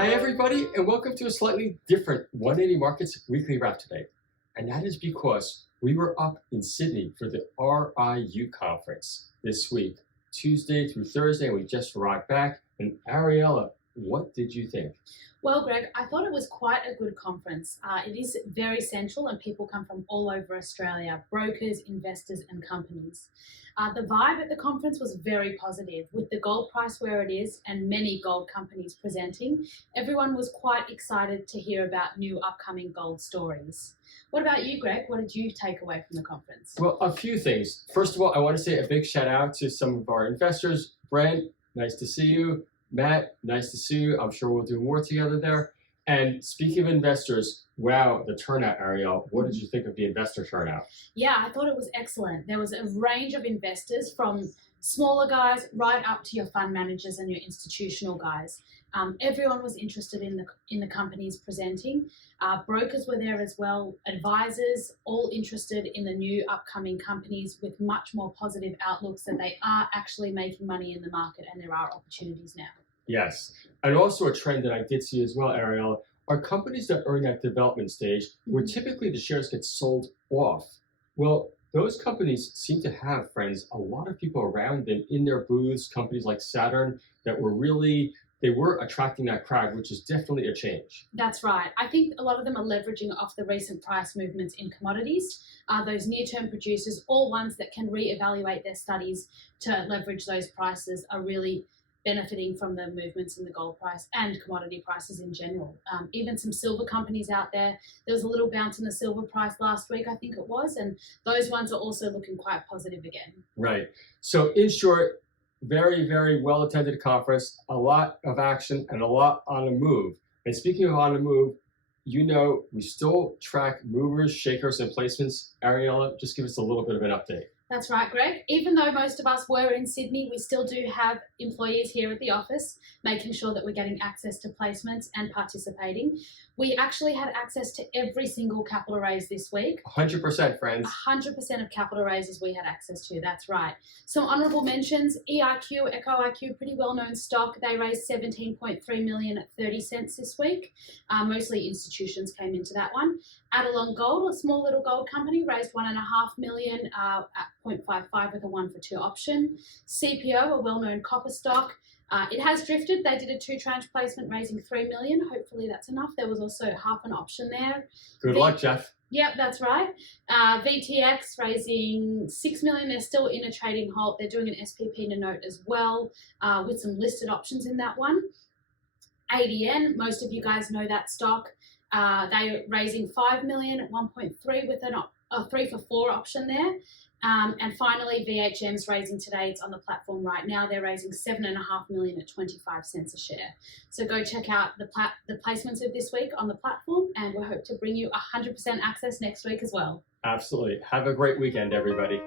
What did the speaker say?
Hi everybody, and welcome to a slightly different 180 Markets weekly wrap today. And that is because we were up in Sydney for the RIU Conference this week, Tuesday through Thursday, and we just arrived back. And Ariella, what did you think? Well, Greg, I thought it was quite a good conference. It is very central and people come from all over Australia, brokers, investors and companies. The vibe at the conference was very positive. With the gold price where it is and many gold companies presenting, everyone was quite excited to hear about new upcoming gold stories. What about you, Greg? What did you take away from the conference? Well, a few things. First of all, I want to say a big shout out to some of our investors. Brent, nice to see you. Matt, nice to see you. I'm sure we'll do more together there. And speaking of investors, wow, the turnout, Ariel. What did you think of the investor turnout? Yeah, I thought it was excellent. There was a range of investors from smaller guys right up to your fund managers and your institutional guys. Everyone was interested in the companies presenting. Brokers were there as well, advisors, all interested in the new upcoming companies with much more positive outlooks that they are actually making money in the market and there are opportunities now. Yes, and also a trend that I did see as well, Ariel, are companies that are in that development stage where typically the shares get sold off. Well, those companies seem to have, friends, a lot of people around them in their booths, companies like Saturn that were really, they were attracting that crowd, which is definitely a change. That's right. I think a lot of them are leveraging off the recent price movements in commodities. Those near-term producers, all ones that can reevaluate their studies to leverage those prices, are really benefiting from the movements in the gold price and commodity prices in general. Even some silver companies out there. There was a little bounce in the silver price last week, I think it was, and those ones are also looking quite positive again. Right. So in short, very, very well-attended conference, a lot of action and a lot on the move. And speaking of on the move, you know, we still track movers, shakers, and placements. Ariella, just give us a little bit of an update. That's right, Greg. Even though most of us were in Sydney, we still do have employees here at the office, making sure that we're getting access to placements and participating. We actually had access to every single capital raise this week. 100%, friends. 100% of capital raises we had access to, that's right. Some honourable mentions, EIQ, Echo IQ, pretty well-known stock. They raised 17.3 million at 30 cents this week. Mostly institutions came into that one. Adelon Gold, a small little gold company, raised 1.5 million at 0.55 with a 1-for-2 option. CPO, a well-known copper stock. It has drifted. They did a 2-tranche placement raising 3 million. Hopefully that's enough. There was also half an option there. Good luck, Jeff. Yep, that's right. VTX raising 6 million. They're still in a trading halt. They're doing an SPP to note as well with some listed options in that one. ADN, most of you guys know that stock. They're raising 5 million at 1.3 with a 3-for-4 option there. And finally, VHM's raising today. It's on the platform right now. They're raising 7.5 million at 25 cents a share. So go check out the placements of this week on the platform, and we hope to bring you 100% access next week as well. Absolutely. Have a great weekend, everybody.